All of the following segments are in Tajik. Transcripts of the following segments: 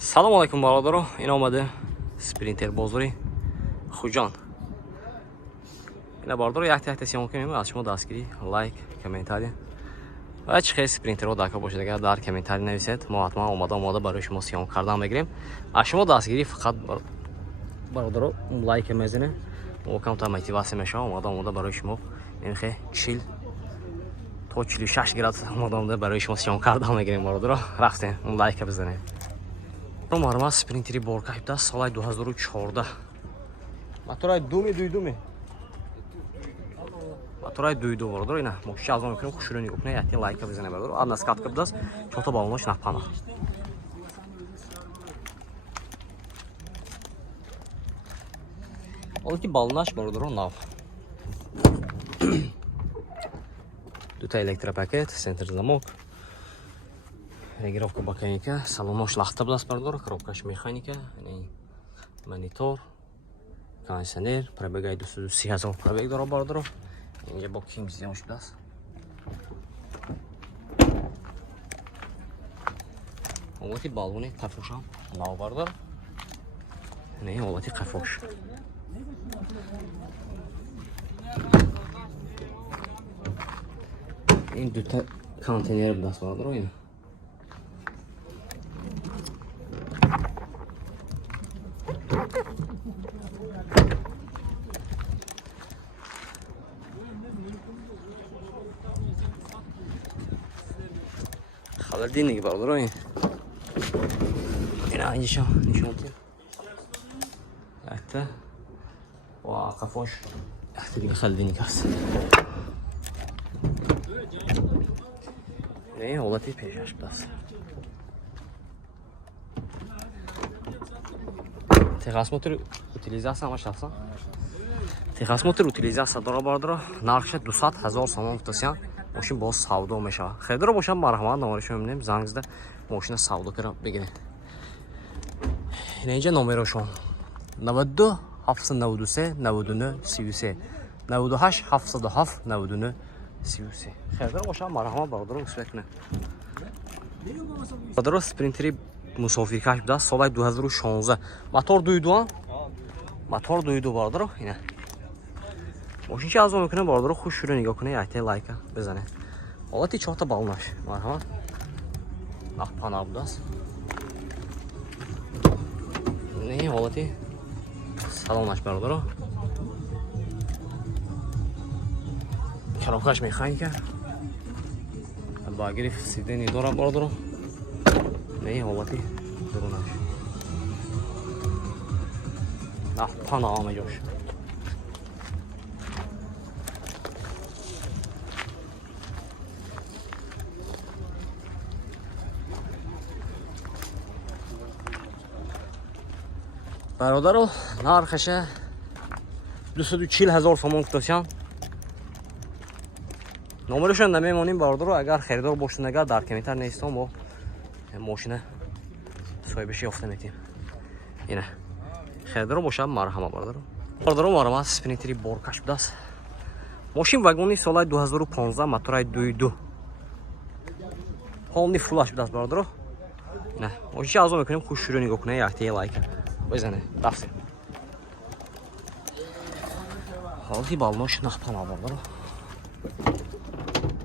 Салом алайкум бародаро, ин омаде спринтер бозори Хуҷон. Ина бародаро як сиён кунем аз шумо дастгирӣ, лайк, комментарий. ва чӣ хел спринтерҳо дака бошад, агар дар комментарий нависед, мо ҳатман омада барои шумо сиён кардан мегирем. Аз шумо дастгирӣ фақат бародаро лайк мезанед, мо камтар мотивация мешавам, омада барои шумо немихе 40 то 46 градус омада барои шумо сиён кардан мегирем бародаро. Рафтем лайк бизанед. Мармаз спринтери боркаш даст солаи 2014. Моторай думи. Моторай дуйду бародаро, ина мошин аз он мекунем хушуру нигоҳ кунед, як лайк бизанед бародаро. Адна скатка даст, чорта балонош напана. Олки балонаш бародаро нав. Дута электропакет, центр замок. Регировка баканика, салонош лахта даст бародаро, коробкаш механика, монитор, кондиционер, пробегаи 230 000 пробег дорад бародаро. Инҷа бокинг зиён шудааст. ҳолати балони қафошам нав бародаро. Не ҳолати қафош. ин дута контейнер даст бародаро, ина холодильник бародаро, ина инҷаша нишон дидем. Якта ва қафош якта дига холодильник аст. Не ҳолати пешаш даст. Техосмотр утилизация ҳамаш аст. Техосмотр утилизация дора бародаро, нархша 200 000 сомон гуфтасиян. Мошин боз савдо мешава. Хейдро бошам марҳамат номерашо мебинем, занг зада мошина савдо кара бигире. Ина инҷа номерошон 92 793 99 33 98 707 99 33. Хейдро бошам марҳамат бародаро усвет кунем. Бародаро спринтери мусофиркаш буда солаи 2016. Мотор дуйду. Мотор дуйду бародаро, ина мошин чи аз он мекунем бародаро, хуш шуро нигоҳ кунед, якта лайка бизанед. ҳолати чорта балонаш марҳамат нахпана будааст. Не ҳолати салонаш бародаро, коробкаш механика, ба гириф сидени дорад бародаро. Не ҳолати дурунаш нахпана ҳамаҷош. бародаро нархаша 240 000 сомон гуфтасиян. номерошон намемонем бародаро, агар харидор бошад, агар дар комментар нестон мо мошина соҳибаши ёфта метем. ина харидор бошад марҳама бародаро. бародаро марҳамат спринтери боркаш будааст. мошин вагони солаи 2015, мотораи дуйду. ҳолни фулаш будааст бародаро. ина мошин чи аз он мекунем хуш шуро нигоҳ кунед, якта лайк бизанед. рафтем. ҳолати балонош нахпана бародаро.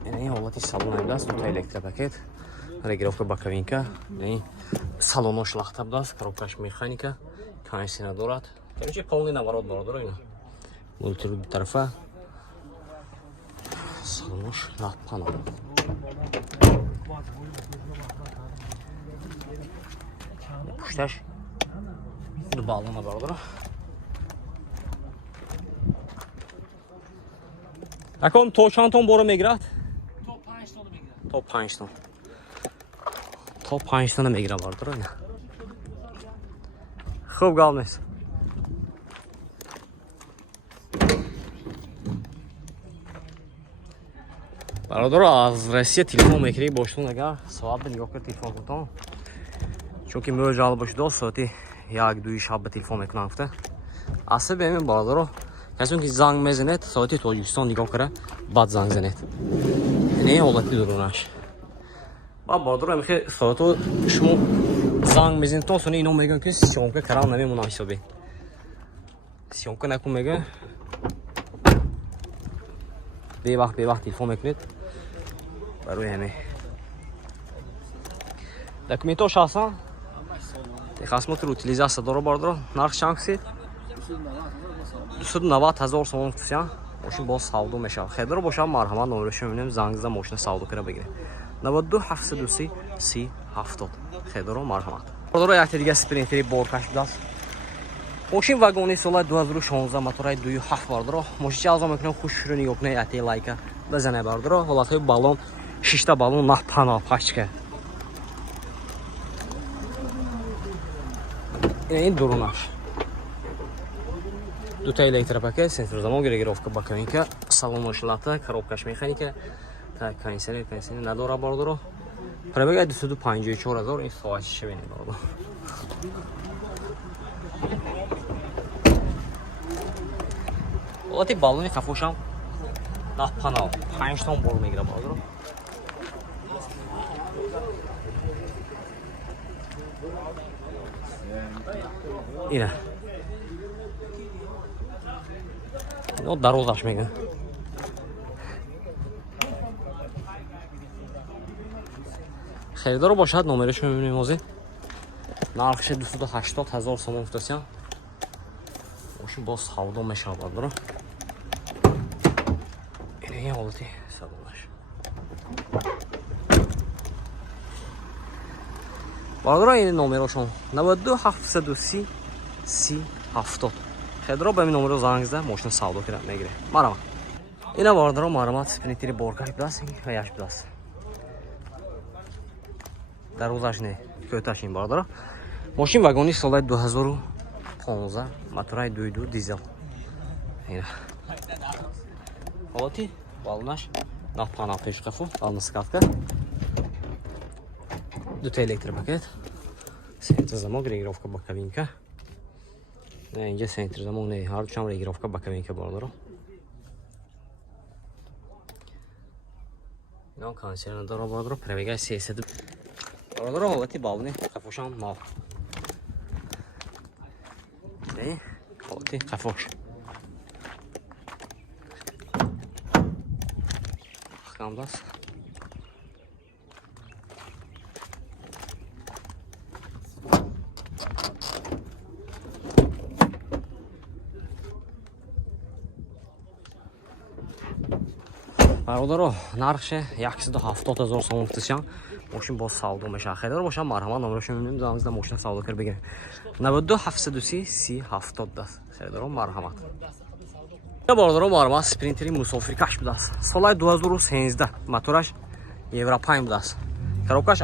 ин ҳолати салон будааст, дута электропакет, регировка боковинка, салонош лахта будааст, коробкаш механика, кондиционер дорад. Короче полный наворот бародаро, ина мултиру тарафа салонош нахпана. пушташ ду балона бародаро. аком то чанд тон боро мегирад? То 5 тон. То 5 тон мегирад бародаро, ина хуб гал нест. бародаро аз Россия телефон мекирӣ боштун, агар соат ба нигоҳ кар телефон кунтон, чунки мӯҷал бошидо соати 1-2 шаб ба телефон мекунам гуфта. асаб бемин бародаро, касе ки занг мезанед, соати Тоҷикистон нигоҳ кара баъд занг занед. ин ҳолати дурунаш. ба бародаро мехе соато шумо занг мезинед то сони ино мегӯянд ки сёмка карал намемонам ҳисобе. Сёмка накун мегӯянд. бевақт телефон мекунед барои ҳаме документош ҳастан техосмотр утилизация доро бардро нарх чанд кусед 290,000 сомон кусян мошин боз савдо мешавад хедро бошад марҳамат номерошро мебинем занг зада мошина савдо кара бигирем 92 730 30 70 хедро марҳамат бардро якта дига спринтери боркаш будаст мошин вагони соли 2016 мотораи 2.7 бардро мошинчи арзон мекунем хушро нигоҳ кунед якта лайка базане бардро ҳолатҳои баллон 6 баллон на панал пачка این درونش دو تا الکتروپاکت سنسور زمان گرافیک با کمینکه سالن ماشلاته коробкаш механика та кондиционер نداره باردارو پربگ 254,000 این فاحش ببینید باردو وقتی بالونی خفوشم نه پنال 5 تا بار میگیره باردارو اینه اینو دروازش میگن خریدار باشد نمرش میبینیم موزی نرخش 280,000 سوم افتاسیان ماشین باز سودا میشه برو اینه این حالتی سوادش بردارا این نمرشون 92 730 30 70 خیدرا به این نمره زنگ زده ماشین سودا کرد میگیره مرحبا اینا بردارا مرحمت سپرینتری بارکاش بدست و یاش بدست در روزش نه کوتاش این بردارا ماشین واگونی سال 2015 موتورای 2.2 دیزل اینا حالاتی بالونش نه پانل پیش قفو بالون سکافکا دو تا الکتروپاکت سنتر زمان رегировка با کابینکا نه اینجا سنتر زمان نه هر دوشم رегировка با کابینکا باردارم اینا کانسر نداره باردارم پروگای 300 باردارم حالتی بالونی قفوشم ناف نه حالتی قفوش خام دست برادرها نرخش 170,000 سوم گفتشم ماشین با سودا میشه خیلی باشه مرحمت نمرش میبینیم زنگ زدم ماشین سودا کر بگیریم 92 730 30 70 دست خیلی مرحمت یا برادرها مرحمت سپرینتری مسافری کش بود است سال 2013 موتورش یوروپایی بود است коробкаш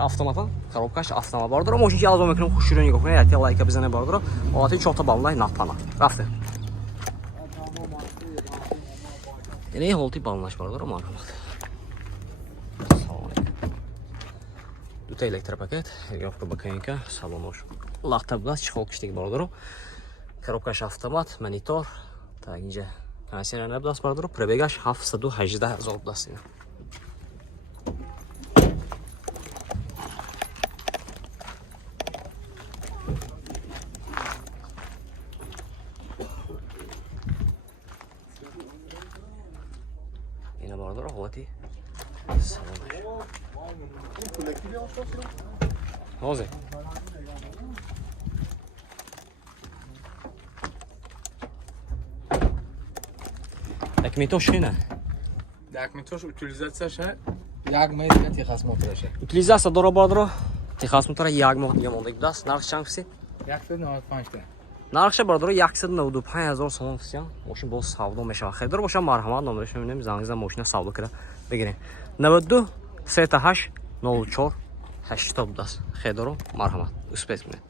автомат бардора мошинки алзо мекунем хушро нигоҳ кунед якта лайка бизане бардора олати 4 та балонай напана рафте یعنی حالتی بالونش بردارم مرحمت دو تا الکتروپاکت رегировка با کابینکا салонош лахта будаст чихол киштаги бардору коробкаш автомат монитор так инҷа кондиционер будаст бардору пробегаш 718,000 будаст ина اینا باردار حالتی حاضر دکمنتوش نه دکمنتوش утилизатсияше 1 май дига техосмотраше утилизация дора бардро техосмотра 1 моҳ дига монда будаст нарх чанд куси 195 та нархша бардро 195,000 сомон кусян мошин боз савдо мешавад хедор боша марҳамат номераш мебинем занг зада мошина савдо кара бигирем 92 38 04 80 будаст хедоро марҳамат успех кунед